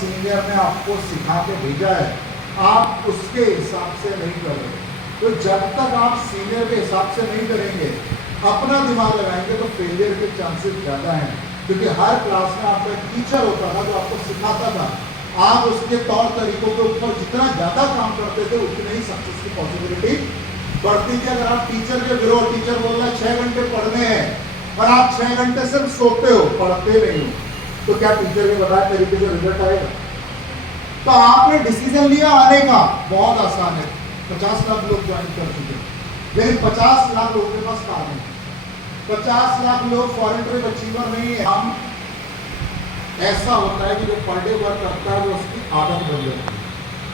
Senior ने आपको सिखा के भेजा है, आप उसके हिसाब से नहीं कर रहे। तो जब तक आप सीनियर के हिसाब से नहीं करेंगे, अपना दिमाग लगाएंगे, तो फेलियर के चांसेस ज़्यादा हैं। क्योंकि हर क्लास में आपका एक टीचर होता था जो आपको सिखाता था, आप उसके तौर तरीकों के ऊपर जितना ज़्यादा काम करते थे उतनी ही सक्सेस की पॉसिबिलिटी बढ़ती थी। अगर आप टीचर के विरोध, टीचर बोल रहा है 6 घंटे पढ़ने हैं और आप 6 घंटे सिर्फ सोते हो, पढ़ते नहीं हो, तो क्या टीचर के बताए तरीके से रिजल्ट आएगा? तो आपने डिसीजन लिया आने का, बहुत आसान है। 50 लाख लोग ज्वाइन कर चुके हैं, लेकिन 50 लाख लोगों के पास काम है। 50 लाख लोग फॉरेन ट्रिप अचीवर नहीं है। हम ऐसा होता है कि जो पर डे वर्क करता है वो उसकी आदत बन जाती है,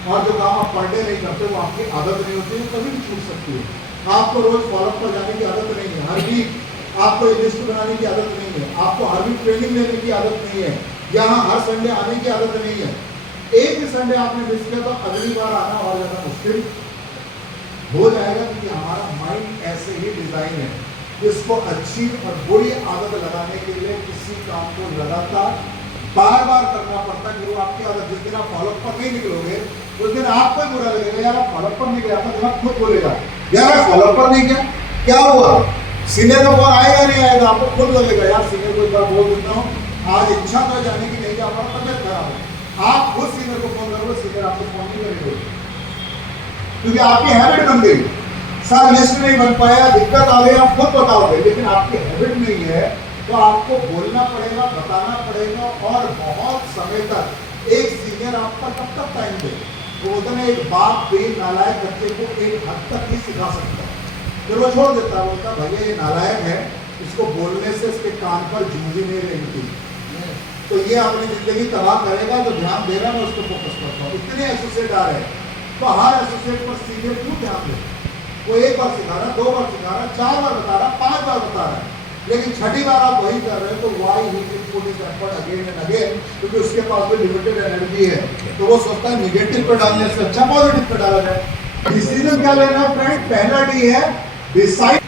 और जो काम आप पर डे नहीं करते वो आपकी आदत नहीं होती, वो कभी भी छूट सकती है। आपको रोज फॉलोअप पर जाने की आदत नहीं है, हर वीक आपको एक लिस्ट बनाने की आदत नहीं है, आपको हर वीक ट्रेनिंग लेने की आदत नहीं है, यहाँ हर संडे आने की आदत नहीं है। एक भी संडे आपने मिस किया तो अगली बार आना और ज़्यादा मुश्किल हो जाएगा, क्योंकि हमारा माइंड ऐसे ही डिजाइन है। इसको अच्छी और बुरी आदत लगाने के लिए किसी काम को लगातार बार बार करना पड़ता है। वो आपकी आदत, जिस दिन आप फॉलोअप पर नहीं निकलोगे उस दिन आपको ही बुरा लगेगा, यार आप फॉलोअप पर नहीं गया, आपका दिमाग खुद बोलेगा यार फॉलोअप पर नहीं गया, क्या हुआ? सीनियर का फोन आएगा नहीं आएगा, आपको खुद लगेगा यार सीनियर को एक बार बोल देता हूँ, आज इच्छा तो जाने की नहीं जा पा रहा, तबियत खराब है। आप खुद सीनियर को फोन करोगे, सीनियर आपको फोन नहीं करेंगे, क्योंकि आपकी हैबिट बन गई। सर लिस्ट नहीं बन पाया, दिक्कत आ गई, आप खुद बताओगे, लेकिन आपकी हैबिट नहीं है तो आपको बोलना पड़ेगा, बताना पड़ेगा, और बहुत समय तक एक सीनियर आप पर कब तक टाइम दे? वो होता है एक बाप भी नालायक बच्चे को एक हद तक ही सिखा सकता है, फिर वो छोड़ देता है, बोलता भैया ये नालायक है, इसको बोलने से इसके कान पर जूंजी नहीं रहेगी, तो ये अपनी जिंदगी तबाह करेगा, तो ध्यान दे रहा है, मैं उसको फोकस करता हूँ। इतने एसोसिएट आ रहे हैं, तो हर एसोसिएट पर सीनियर क्यों ध्यान दे? वो एक बार सिखा रहा, 2 बार सिखा रहा, 4 बार बता रहा, 5 बार बता रहा है, लेकिन छठी बार आप वही कर रहे हो, तो why he will put his effort again and again, क्योंकि उसके पास भी लिमिटेड एनर्जी है, तो वो सोचता है निगेटिव पे डालने से अच्छा पॉजिटिव पे डाला जाए। डिसीजन क्या लेना है फ्रेंड? पहला डी है डिसाइड,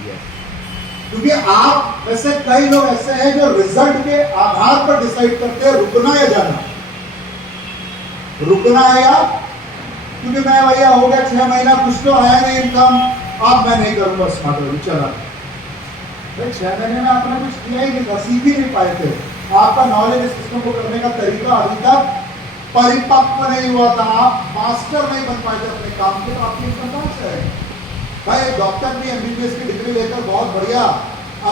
क्योंकि आप ऐसे कई लोग ऐसे हैं जो रिजल्ट के आधार पर डिसाइड करते हैं रुकना या जाना, रुकना है या, क्योंकि मैं भैया हो गया 6 महीना कुछ तो आया नहीं इनकम, अब मैं नहीं करूंगा स्मार्ट वर्क, चला 6 महीने में आपने कुछ किया ही नहीं था, सीख ही नहीं पाए थे, आपका नॉलेज सिस्टम को करने का तरीका अभी तक परिपक्व नहीं हुआ था, आप मास्टर नहीं बन पाए थे अपने काम के, तो आपकी इनकम कहाँ से है? भाई डॉक्टर भी एमबीबीएस की डिग्री लेकर बहुत बढ़िया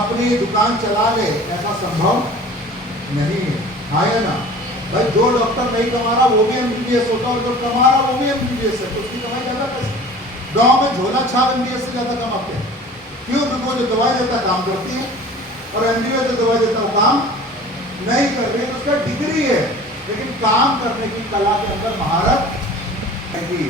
अपनी दुकान चला ले, ऐसा संभव नहीं है, हाँ या ना? भाई जो डॉक्टर नहीं कमा रहा वो भी एमबीबीएस होता, और जो कमा रहा वो भी एमबीबीएस है, तो उसकी कमाई ज्यादा कैसे? गाँव में झोला छाप एमबीबीएस से ज्यादा कमाते हैं, क्यों? क्योंकि वो जो दवाई देता काम करती है, और एमबीबीएस जो दवाई देता वो काम नहीं कर रही है, तो उसका डिग्री है, लेकिन काम करने की कला के अंदर महारत नहीं।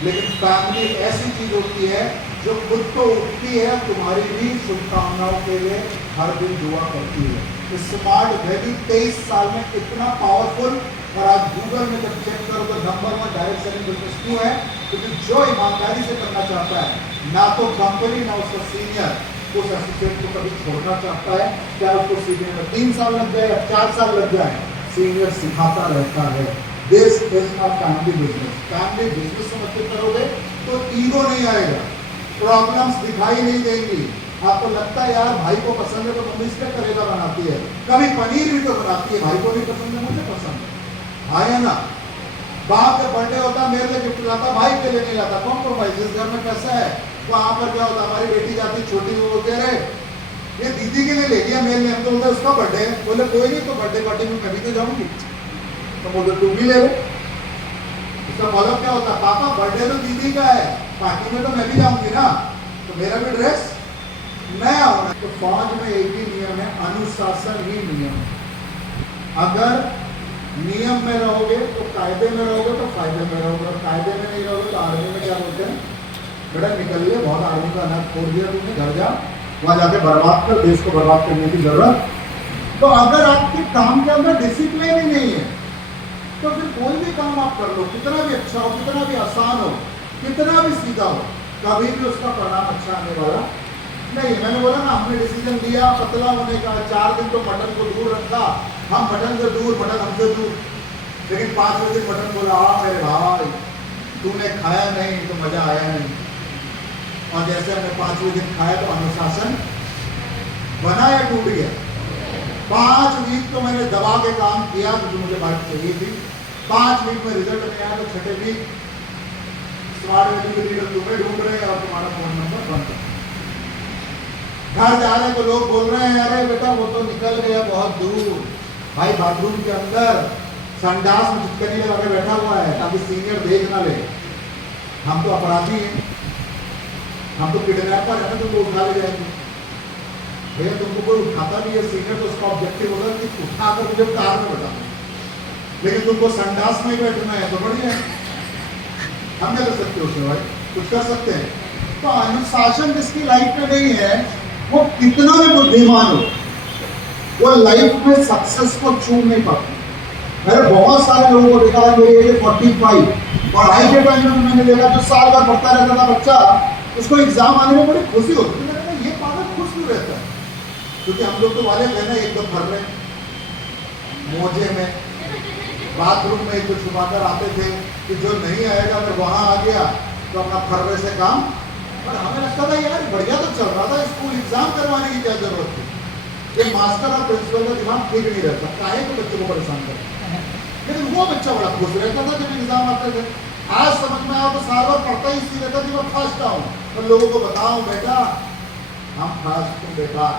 लेकिन फैमिली ऐसी चीज होती है जो खुद तो उठती है, तुम्हारी भी शुभकामनाओं के लिए हर दिन दुआ करती है। स्मार्ट वैली 23 साल में इतना पावरफुल, और आज गूगल में जब चेक करो तो नंबर 1 डायरेक्ट सेलिंग बिजनेस क्यों है? क्योंकि जो ईमानदारी से करना चाहता है, ना तो कंपनी ना उसका सीनियर उस एसोसिएट को कभी छोड़ना चाहता है, क्या उसको सीनियर में 3 साल लग जाए या 4 साल लग जाए, सीनियर सिखाता रहता है। This is a family business. Family business समझ के करोगे तो ईगो नहीं आएगा, प्रॉब्लम्स दिखाई नहीं देंगी, आपको लगता है यार भाई को पसंद है तो मम्मी इसका करेला बनाती है, कभी पनीर भी तो बनाती है, भाई को नहीं पसंद है मुझे पसंद है, हाँ या ना? बाप का बर्थडे होता मेरे लिए गिफ्ट लाता, भाई के लिए नहीं लाता, कॉम्प्रोमाइज। इस घर में कैसा है, वहां पर क्या होता, हमारी बेटी जाती छोटी, वो कह रहे ये दीदी के लिए ले लिया मेरे लिए, हम तो बोलते उसका बर्थडे है, बोले कोई नहीं, तो बर्थडे पार्टी में मैं भी तो जाऊंगी, तो बोलते तुम भी ले लो। इसका मतलब क्या होता है, पापा बर्थडे तो दीदी का है, पार्टी में तो मैं भी जाऊंगी ना, तो मेरा भी ड्रेस नया होना। तो फौज में एक ही नियम है, अनुशासन ही नियम है। अगर नियम में रहोगे तो कायदे में रहोगे तो फायदे में रहोगे, और कायदे में नहीं रहोगे तो आर्मी में क्या बोलते हैं, बेटा निकलिए, बहुत आर्मी का अनाज खोल दिया तुमने, घर जा, वहां जाके बर्बाद कर, देश को बर्बाद करने की जरूरत। तो अगर आपके काम के अंदर डिसिप्लिन ही नहीं है तो फिर कोई भी काम आप कर लो, कितना भी अच्छा हो, कितना भी आसान हो, कितना भी सीधा हो, कभी भी उसका परिणाम अच्छा आने वाला नहीं। मैंने बोला ना, हमने डिसीजन लिया पतला होने का, 4 दिन तो मटन को दूर रखा, हम मटन से दूर, मटन हमसे दूर, लेकिन 5वें दिन मटन बोला, हाँ मेरे भाई तूने खाया नहीं तो मजा आया नहीं। और जैसे हमने 5वें दिन खाया तो अनुशासन बना या टूट गया? 5 वीक तो मैंने दबा के काम किया क्योंकि मुझे बात चाहिए थी। 5 वीक में रिजल्ट नहीं आया तो 6ठे वीक स्मार्ट वैल्यू के लीडर तुम्हें ढूंढ रहे हैं और तुम्हारा फोन नंबर बंद है। घर जा रहे तो लोग बोल रहे हैं अरे बेटा वो तो निकल गया बहुत दूर। भाई बाथरूम के अंदर संडास में चिपकनी लगा के बैठा हुआ है ताकि सीनियर देख ना ले। हम तो अपराधी हैं, हम तो किडनैपर है ना, तुमको उठा ले जाएंगे। भैया तुमको कोई उठाता नहीं है सीनियर तो उसका ऑब्जेक्टिव होगा कि उठाकर मुझे कार में बैठा, लेकिन तुमको संडास में बैठना है तो बढ़िया है। हम क्या कर सकते हो उससे भाई? कुछ कर सकते हैं। तो अनुशासन जिसकी लाइफ में नहीं है वो कितना भी बुद्धिमान हो वो लाइफ में सक्सेस को छू नहीं पाता। मैंने बहुत सारे लोगों को देखा है, मेरी एज 45 और हाई के टाइम में मैंने देखा जो साल भर पढ़ता रहता था बच्चा, उसको एग्जाम आने में बड़ी खुशी होती है। मैंने ये पागल खुश क्यों रहता है? क्योंकि हम लोग तो वाले गए ना एकदम भर रहे मोजे में, बाथरूम में कुछ छुपाकर आते थे कि जो नहीं आएगा अगर वहां आ गया तो अपना फर्रे से काम। पर हमें लगता था यार बढ़िया तो चल रहा था, स्कूल एग्जाम करवाने की क्या जरूरत थी? ये मास्टर और प्रिंसिपल का दिमाग ठीक नहीं रहता, काहे को बच्चों को परेशान करता। लेकिन वो बच्चा बड़ा खुश रहता था जब एग्जाम आते थे। आज समझ में आया तो साल भर पढ़ता ही इसी रहता कि मैं फर्स्ट आऊँ और लोगों को बताऊं बेटा हम फर्स्ट, तुम बेकार,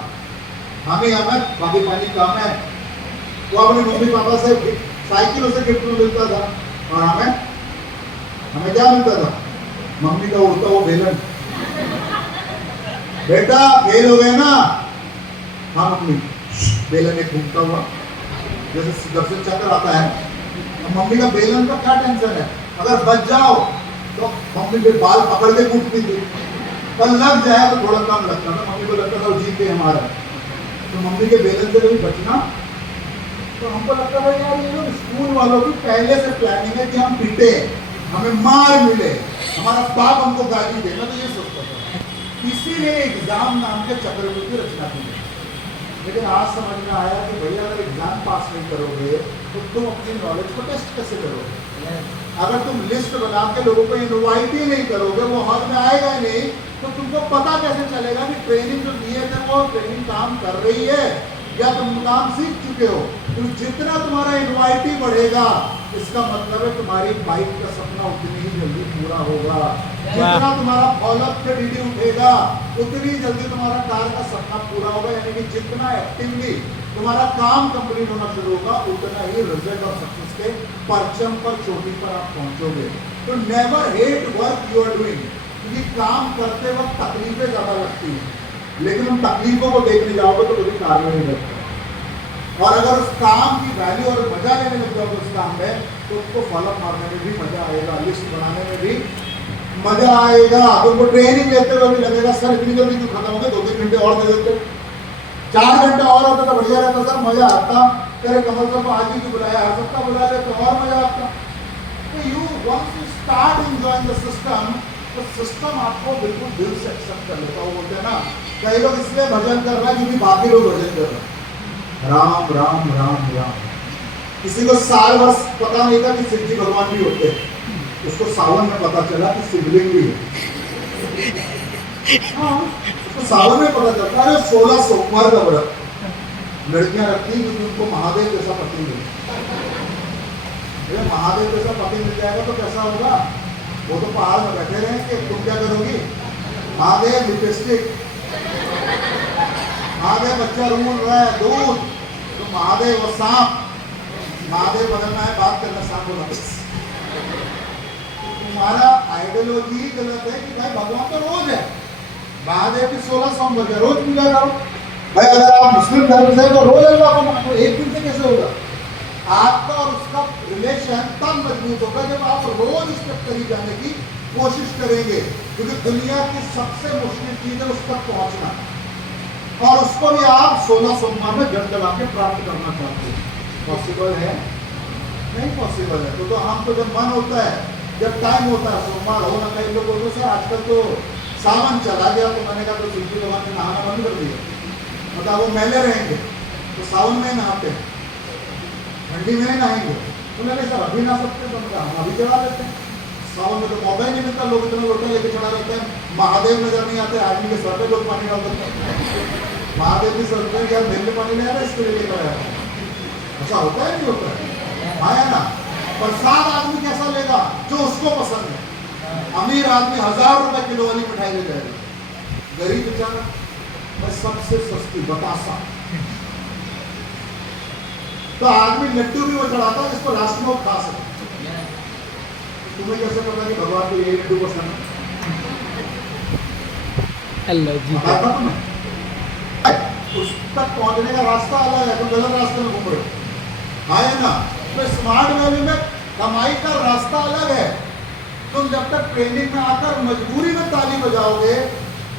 हमें हमें बाकी पानी कम है। वो अपने मम्मी पापा से साइकिलों से गिफ्ट में मिलता था और हमें क्या मिलता था? मम्मी का उड़ता वो बेलन। बेटा फेल हो गए ना? हाँ मम्मी, बेलन एक घूमता हुआ जैसे दर्शन चक्र आता है। मम्मी का बेलन का क्या टेंशन है? अगर बच जाओ तो मम्मी के बाल पकड़ के कूटती थी, पर लग जाए तो थोड़ा कम लगता था। मम्मी को लगता था वो जीत गए हमारा। तो मम्मी के बेलन से कभी बचना तो हमको लगता था यार ये लोग स्कूल वालों की पहले से प्लानिंग है कि हम पीटे, हमें मार मिले, हमारा बाप हमको गाली दे। मैं तो ये सोचता था, इसीलिए एग्जाम नाम के चक्रवृद्धि रचना की। लेकिन आज समझ में आया कि भैया अगर एग्जाम पास नहीं करोगे तो तुम अपनी नॉलेज को टेस्ट कैसे करोगे? अगर तुम लिस्ट बना के लोगों को इनवाइट ही नहीं करोगे, वो हॉल में आएगा ही नहीं, तो तुमको पता कैसे चलेगा कि ट्रेनिंग जो दिए थे वो ट्रेनिंग काम कर रही है या तुम काम सीख चुके हो? तो जितना तुम्हारा इनवाइटी बढ़ेगा इसका मतलब है तुम्हारी बाइक का सपना उतनी ही जल्दी पूरा होगा। जितना तुम्हारा फॉलोअप पे डीडी उठेगा उतनी जल्दी तुम्हारा कार का सपना पूरा होगा। यानी कि जितना एक्टिवली तुम्हारा काम कंप्लीट होना शुरू होगा उतना ही रिजल्ट और सक्सेस के परचम पर, चोटी पर आप पहुंचोगे। तो never hate work you are doing, क्योंकि काम करते वक्त तकलीफें ज्यादा लगती हैं, लेकिन उन तकलीफों को देखने जाओगे तो कभी कार्य नहीं करता। और अगर उस काम की वैल्यू और मजा लेने लग जाओगे उस काम में तो उसको फॉलो मारने में भी मजा आएगा, लिस्ट बनाने में भी मजा आएगा। तुमको ट्रेनिंग लेते हुए भी लगेगा सर इतनी जल्दी क्यों खत्म हो गए, 2-3 घंटे और दे देते, 4 घंटे और होता तो बढ़िया रहता सर, मजा आता। तेरे कमल सर को आज ही क्यों बुलाया, हर सप्ताह बुला ले तो और मजा आता। तो you once you start enjoying the system, तो सिस्टम आपको बिल्कुल दिल से एक्सेप्ट कर लेता। वो बोलते हैं ना कई लोग इसलिए भजन कर रहे हैं क्योंकि बाकी लोग भजन कर रहे हैं, राम राम राम राम। किसी को साल वर्ष पता नहीं था कि शिव जी भगवान भी होते हैं, उसको सावन में पता चला कि शिवलिंग भी है। हाँ, उसको सावन में पता चलता है 16 सोमवार का व्रत लड़कियां रखती क्योंकि उनको महादेव जैसा पति मिले। महादेव जैसा पति मिल जाएगा तो कैसा होगा? वो तो पहाड़ में बैठे रहेंगे, तुम क्या करोगी? महादेव लिपस्टिक, महादेव बच्चा रूल रहा है दूध, तो महादेव वो सांप, महादेव बदलना है बात करना सांप बोला। तुम्हारा आइडियोलॉजी गलत है कि भाई भगवान तो रोज है, महादेव की 16 सोमवार रोज पूजा करो। भाई अगर आप मुस्लिम धर्म से तो रोज अल्लाह को मानो, एक दिन से कैसे होगा? आपका और उसका रिलेशन तब मजबूत होगा जब आप रोज इस तक करीब जाने की कोशिश करेंगे, क्योंकि दुनिया की सबसे मुश्किल चीज है उस तक पहुंचना, और उसको भी आप 16 सोमवार में जड़ लगा के प्राप्त करना चाहते हैं। पॉसिबल है? नहीं पॉसिबल है। तो हम तो जब मन होता है, जब टाइम होता है, सोमवार हो ना, कई लोग बोलते सर आजकल तो सावन चला गया, तो मैंने कहा तो शिवजी भगवान ने नहाना बंद कर दिया, मतलब वो मैले रहेंगे तो सावन में नहाते हैं, ठंडी में नहीं नहाएंगे। उन्होंने सर अभी ना सकते तो हम अभी चढ़ा लेते हैं। सावन में तो मौका ही नहीं मिलता, लोग इतना लोटा लेके चढ़ा रहते हैं, महादेव नजर नहीं आते, आदमी के सर पे लोग पानी डाल देते हैं। महादेव भी सोचते हैं यार मेरे लिए पानी नहीं आ रहा, इसके लिए लेकर आया। ऐसा होता है नहीं होता है? आया ना। प्रसाद आदमी कैसा लेगा? जो उसको पसंद है। अमीर आदमी 1000 रुपए किलो वाली मिठाई ले जाएगा, गरीब बेचारा बस सबसे सस्ती बतासा। तो आदमी लड्डू भी वो चढ़ाता है जिसको लास्ट में वो खा सके। तुम्हें कैसे पता कि भगवान को ये लड्डू पसंद है? उस तक पहुंचने का रास्ता अलग है, तो गलत रास्ते में घूम रहे हो, है ना। तो स्मार्ट वैली में कमाई का रास्ता अलग है। तुम जब तक ट्रेनिंग में आकर मजबूरी में ताली बजाओगे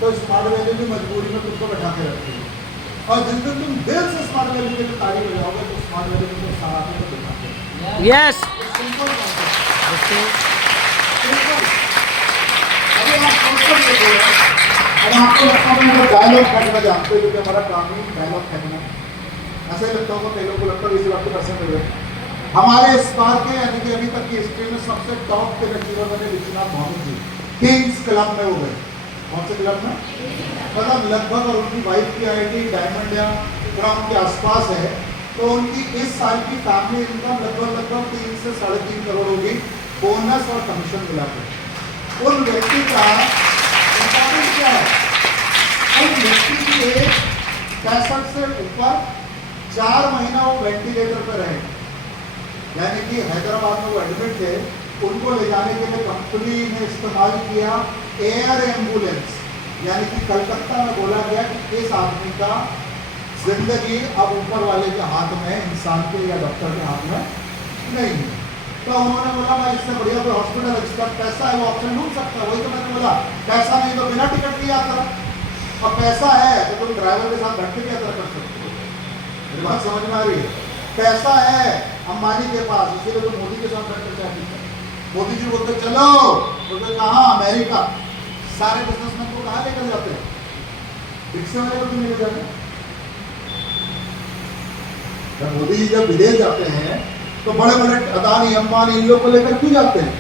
तो स्मार्ट वैली भी मजबूरी में तुमको बैठा के रखेगी, और जिस दिन तुम दिल से स्मार्ट वैली के लिए ताली बजाओगे तो स्मार्ट वैली को सराहते को दिखाते। यस सिंपल अभी आप कॉन्सेप्ट देखो, अब आपको लगता है मैं डायलॉग फेंकना जानते हो, क्योंकि हमारा काम ही डायलॉग फेंकना। ऐसे ही लगता होगा कई लोगों को लगता है इसी बात को पसंद है। हमारे इस बार के यानी कि अभी तक की हिस्ट्री में सबसे टॉप के अचीवर बने विश्वनाथ भानु जी, किंग्स क्लब में हो गए। कौन से क्लब में? मतलब लगभग, और उनकी वाइफ की आईटी डायमंड या ग्राउंड के आसपास है, तो उनकी इस साल की फैमिली इनकम लगभग 3 से 3.5 करोड़ होगी, बोनस और कमीशन मिलाकर। उन व्यक्ति का इंपॉर्टेंट क्या है? उन व्यक्ति की एज 65 से ऊपर, 4 महीना वो वेंटिलेटर पर रहे, यानी कि हैदराबाद में वो एडमिट थे। उनको ले जाने के लिए कंपनी ने इस्तेमाल किया एयर एम्बुलेंस, यानी कि कलकत्ता में बोला गया कि इस आदमी का जिंदगी अब ऊपर वाले के हाथ में, इंसान के या डॉक्टर के हाथ में नहीं है। तो उन्होंने बोला मैं इससे बढ़िया कोई हॉस्पिटल है जिसका पैसा है वो ऑप्शन ढूंढ सकता है। वही तो मैंने बोला, पैसा नहीं तो बिना टिकट की यात्रा, और पैसा है तो तुम ड्राइवर के साथ बैठ के यात्रा कर सकते हो। मेरी बात समझ में आ रही है? पैसा है अंबानी के पास, इसीलिए तो मोदी के साथ बैठ कर क्या किया। मोदी जी बोलते चलो, बोलते कहाँ? अमेरिका। सारे बिजनेसमैन को कहाँ लेकर जाते हैं? रिक्शे वाले को क्यों लेकर जाते हैं? जब मोदी जी जब विदेश जाते हैं तो बड़े बड़े अदानी अंबानी इन लोग को लेकर क्यों जाते हैं?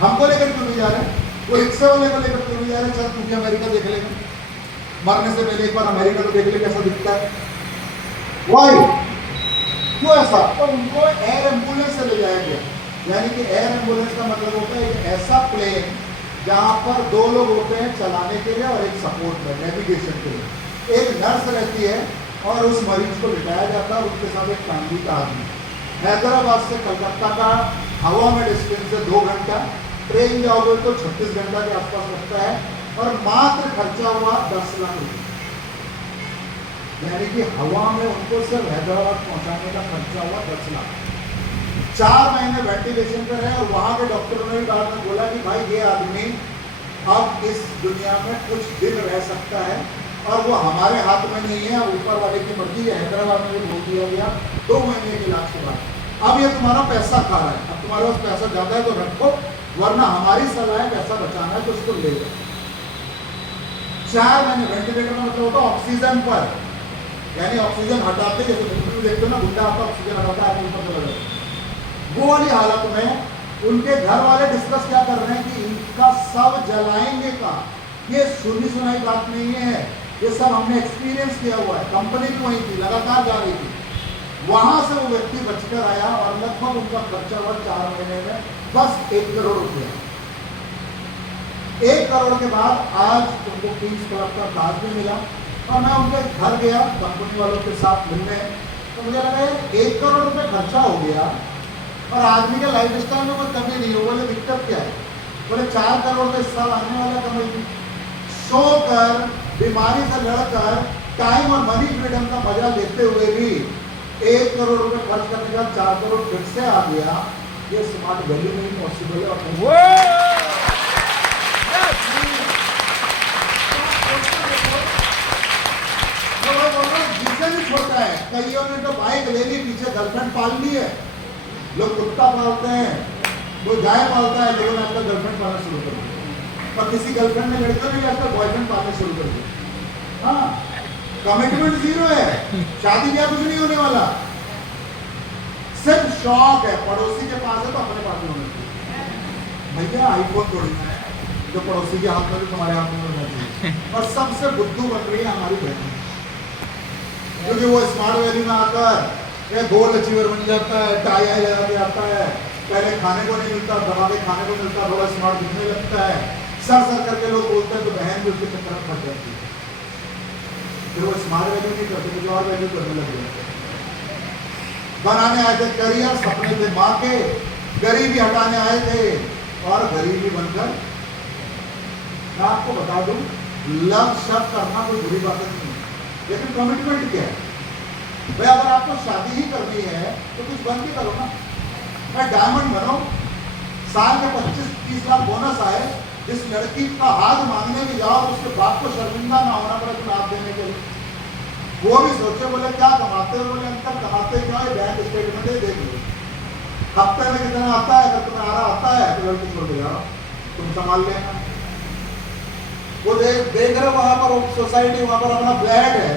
हमको लेकर क्यों नहीं जा रहे? वो रिक्शे वाले को लेकर क्यों नहीं जा रहे? चल तू भी अमेरिका देख लेगा, मरने से पहले एक बार अमेरिका तो देख ले कैसा दिखता है। वाई क्यों ऐसा? तो उनको एयर एम्बुलेंस से ले जाया गया, यानी कि एयर एम्बुलेंस का मतलब होता है एक ऐसा प्लेन जहां पर 2 लोग होते हैं चलाने के लिए और एक सपोर्ट में नेविगेशन के लिए। एक नर्स रहती है और उस मरीज को लिटाया जाता है, उसके साथ एक फैमिली का आदमी। हैदराबाद से कलकत्ता का हवा में डिस्टेंस है 2 घंटा, ट्रेन जाओगे तो 36 घंटा के आसपास लगता है, और मात्र खर्चा हुआ 10 लाख रुपये, यानी कि हवा में उनको सिर्फ हैदराबाद पहुंचाने का खर्चा हुआ 10 लाख। 4 महीने वेंटिलेशन पर है, और वहां के डॉक्टरों ने बाद में बोला कि भाई ये आदमी अब इस दुनिया में कुछ दिन रह सकता है, और वो हमारे हाथ में नहीं है, अब ऊपर वाले की मर्जी है। हैदराबाद में भी बोल दिया गया 2 महीने के इलाज के बाद, अब ये तुम्हारा पैसा खा रहा है, अब तुम्हारे पास पैसा ज्यादा है तो रखो, वरना हमारी सलाह है पैसा बचाना है तो उसको ले लो। 4 महीने वेंटिलेटर का मतलब होता है ऑक्सीजन पर, यानी ऑक्सीजन हटाते, जैसे मूवी देखते हो ना, गुंडा आपका ऑक्सीजन हटाता है ऊपर चला जाता है, वो वाली हालत में उनके घर वाले डिस्कस क्या कर रहे हैं कि इनका सब जलाएंगे का। ये सुनी सुनाई बात नहीं है, ये सब हमने एक्सपीरियंस किया हुआ है। कंपनी भी वही थी, लगातार जा रही थी, वहां से वो व्यक्ति बचकर आया, और लगभग उनका खर्चा हुआ 4 महीने में बस 1 करोड़ रुपया। 1 करोड़ के बाद आज उनको किंग्स क्लब का कार्ड भी मिला, और मैं उनके घर गया कंपनी वालों के साथ मिलने, तो मुझे लगा यार 1 करोड़ रुपये खर्चा हो गया और आदमी के लाइफ स्टाइल में कोई कमी नहीं हो। बोले दिक्कत क्या है? बोले 4 करोड़ तो इस साल आने वाला कमाई, सोकर बीमारी से लड़कर टाइम और मनी फ्रीडम का मजा लेते हुए भी 1 करोड़ रुपए खर्च करने का 4 करोड़ फिर से आ गया। ये स्मार्ट वैली में ही पॉसिबल है। और छोटा है, कईयों ने तो बाइक ले ली, पीछे गर्लफ्रेंड पाल ली है, लोग कुत्ता पालते हैं, कोई गाय पालता है, लोगों ने आजकल गर्लफ्रेंड पालना शुरू कर दिया, और किसी गर्लफ्रेंड ने लड़का ने आजकल बॉयफ्रेंड पालना शुरू कर दिया। हाँ, कमिटमेंट 0 है, शादी ब्याह कुछ नहीं होने वाला, सिर्फ शौक है, पड़ोसी के पास है तो अपने पास भी होना चाहिए। भैया आईफोन थोड़ी ना है जो पड़ोसी के हाथ में भी तुम्हारे हाथ में होना चाहिए। और सबसे बुद्धू बन रही है हमारी बहन, क्योंकि वो स्मार्ट वैली में आकर एक गोल्ड अचीवर बन जाता है, टाई आई लगा के आता है, पहले खाने को नहीं मिलता, दबा के खाने को मिलता, थोड़ा स्मार्ट दिखने लगता है, सर करके लोग बोलते हैं, तो बहन भी उसके चक्कर में फंस जाती है। फिर वो स्मार्ट वैल्यू नहीं करते, कुछ और वैल्यू करने लग जाते हैं। बनाने आए थे करियर, सपने थे माँ के, गरीबी हटाने आए थे और गरीबी बनकर। मैं आपको बता दूं, लव शब्द करना कोई बुरी बात नहीं है, लेकिन कमिटमेंट क्या है भाई? अगर आपको शादी ही करनी है तो कुछ बन के करो ना। मैं डायमंड बनो, साल में 25-30 लाख बोनस आए, जिस लड़की का हाथ मांगने भी जाओ तो उसके बाप को शर्मिंदा ना होना पड़े चुनाव देने के लिए। वो भी सोचे, बोले क्या कमाते हो? बोले अंकल कमाते क्या है, बैंक स्टेटमेंट ही देख लो, हफ्ते में कितना आता है, अगर तुम्हें आ रहा आता है तो लड़की छोड़ के जाओ, तुम संभाल लेना। वो देख रहे वहां पर सोसाइटी, वहां पर अपना फ्लैट है,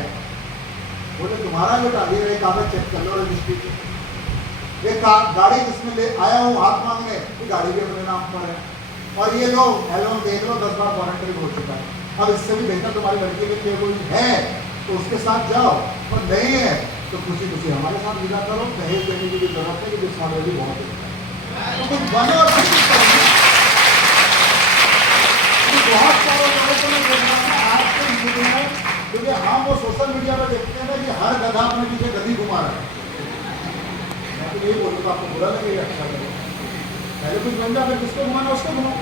बोले तुम्हारा जो डाली रहे कागज चेक कर लो रजिस्ट्री पे, एक गाड़ी जिसमें ले आया हूँ हाथ मांगने, तो गाड़ी भी अपने नाम पर है, और ये लो हेलो देख लो 10 बार वॉलंटरी हो चुका है। अब इससे भी बेहतर तुम्हारी लड़की के लिए कोई है तो उसके साथ जाओ, और नहीं है तो खुशी खुशी हमारे साथ विदा करो। दहेज देने की भी जरूरत है, क्योंकि सामने बहुत है तो कुछ बनो और बहुत सारे लोगों को मैं देख रहा हूँ आज के युग में, क्योंकि हम वो सोशल मीडिया पर देखते हैं कि हर गधा अपने पीछे गधी घुमा रहा है। मैं तो यही बोलूँ, आपको बुरा लगेगा, अच्छा लगेगा, पहले कुछ बन जाए, फिर किसको घुमाना उसको घुमाओ।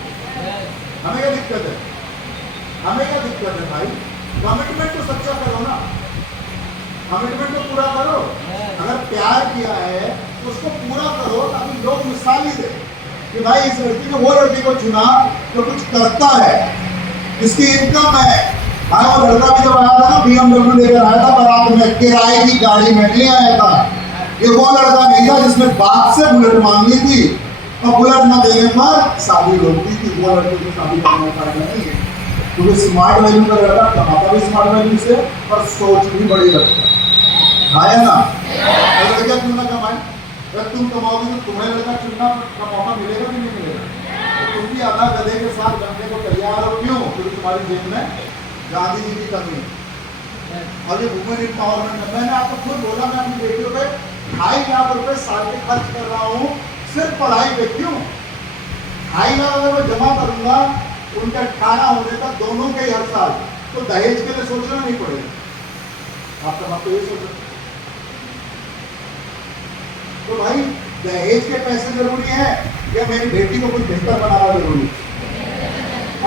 हमें क्या दिक्कत है? हमें क्या दिक्कत है भाई? कमिटमेंट तो सच्चा करो ना, कमिटमेंट तो पूरा करो। अगर प्यार किया है तो उसको पूरा करो, ताकि लोग मिसाल ही दे कि भाई इस लड़की ने वो लड़की को चुना जो कुछ करता है, इसकी इनकम है। हाँ, वो लड़का भी जब आया था ना BMW लेकर आया था बारात में, किराए की गाड़ी में नहीं आया था। ये वो लड़का नहीं था जिसने बाप से बुलेट मांग ली थी और बुलेट न देने पर शादी रोकती थी। वो लड़के की शादी करने का नहीं है, क्योंकि स्मार्ट वैल्यू का लड़का कमाता भी स्मार्ट वैल्यू से और सोच भी बड़ी रखता है ना। लड़का क्यों ना कमाए? अगर तुम कमाओगे तो तुम्हें लड़का चुनना का मौका मिलेगा कि नहीं मिलेगा? तुम भी आधा गधे के साथ बनने को तैयार हो, क्यों? क्योंकि तुम्हारी जेब में गांधी जी की कमी है। और ये वुमेन एम्पावरमेंट है। मैंने आपको खुद बोला, मैं अपनी बेटियों पे 2.5 लाख रुपए साल के खर्च कर रहा हूँ सिर्फ पढ़ाई पे। क्यों? 2.5 लाख अगर मैं जमा करूंगा उनके 18 होने तक दोनों के हर साल, तो दहेज के लिए सोचना नहीं पड़ेगा। आपका बात तो ये सोच, तो भाई दहेज के पैसे जरूरी है या मेरी बेटी को कुछ बेहतर बनाना जरूरी है?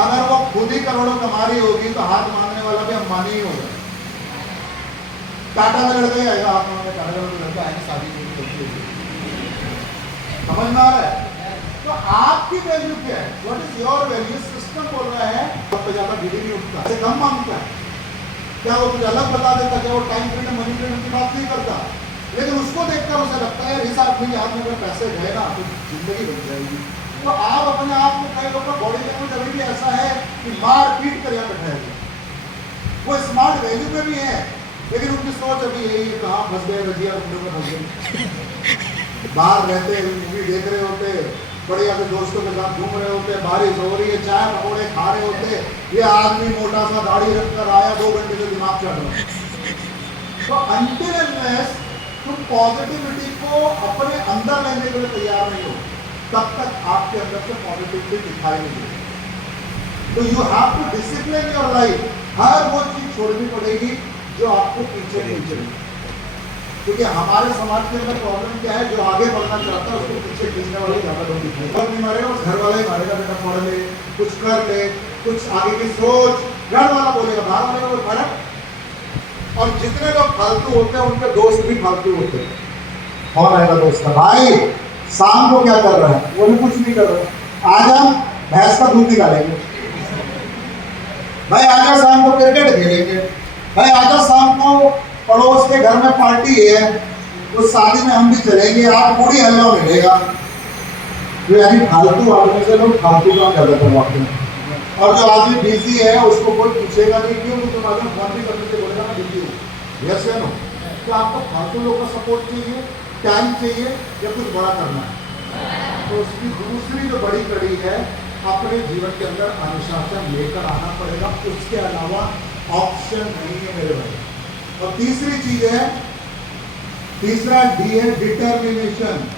अगर वो खुद ही करोड़ों कमा रही होगी तो हाथ मांगने वाला भी अंबानी ही होगा। टाटा का लड़का ही आएगा हाथ मांगने, टाटा का लड़का आएगा शादी नहीं, समझ में आ रहा है? तो आपकी वैल्यू क्या है? What is your value? System बोल रहा है बहुत ज्यादा गिरी नहीं उठता, से कम मांगता है। क्या वो कुछ अलग बता देता? क्या वो टाइम फ्रीडम मनी फ्रीडम की बात नहीं करता? लेकिन उसको देखकर उसे लगता है इस आदमी के हाथ में अगर पैसे गए ना तो जिंदगी बन जाएगी। तो आप अपने आप को, कई लोगों का बॉडी लैंग्वेज अभी भी ऐसा है कि मार पीट कर यहाँ बैठाएगा। वो स्मार्ट वैल्यू में भी है, लेकिन उनकी सोच अभी यही है, कहाँ फंस गए रजिया उंडों में फंस गए। बाहर रहते, मूवी देख रहे होते, बढ़िया से दोस्तों के साथ घूम रहे होते, बारिश हो रही है, चाय पकौड़े खा रहे होते, ये आदमी मोटा सा दाढ़ी रखकर आया 2 घंटे से दिमाग चढ़ रहा है। तो अंटिल अनलेस तुम पॉजिटिविटी को अपने अंदर लेने के लिए तैयार नहीं हो, तब तक आपके अंदर से पॉजिटिविटी दिखाई नहीं देगी। तो you have to discipline your life. हर वो चीज छोड़नी पड़ेगी जो आपको पीछे नहीं चलेगी, क्योंकि हमारे समाज के अंदर प्रॉब्लम क्या है? जो आगे बढ़ना चाहता है उसको पीछे खींचने वाले ज्यादा लोग दिखते हैं। नहीं मारेगा, बस घर वाला ही मारेगा, बेटा पढ़ ले, कुछ कर ले, कुछ आगे की सोच, घर वाला बोलेगा, बाहर वाले को फर्क। और जितने लोग फालतू होते हैं उनके दोस्त भी फालतू होते हैं। कौन आएगा दोस्त का? भाई शाम को क्या कर रहा है? वो भी कुछ नहीं कर रहा है। आजा भैंस का दूध निकालेंगे, भाई आजा शाम को क्रिकेट खेलेंगे, भाई आजा शाम को पड़ोस के घर में पार्टी है, उस शादी में हम भी चलेंगे, आप पूरी हलवा मिलेगा। तो यानी फालतू आदमी से लोग फालतू काम ज्यादा करवाते हैं। और जो आदमी बिजी है उसको कोई पूछेगा नहीं, क्यों? तुम आदमी फोन भी करने से बोलेगा मैं बिजी हूँ, यस या नो? तो आपको फालतू लोग का सपोर्ट चाहिए टाइम चाहिए या कुछ बड़ा करना है? तो उसकी दूसरी जो बड़ी कड़ी है, अपने जीवन के अंदर अनुशासन लेकर आना पड़ेगा, उसके अलावा ऑप्शन नहीं है मेरे भाई। और तीसरी चीज है, तीसरा डी है डिटर्मिनेशन।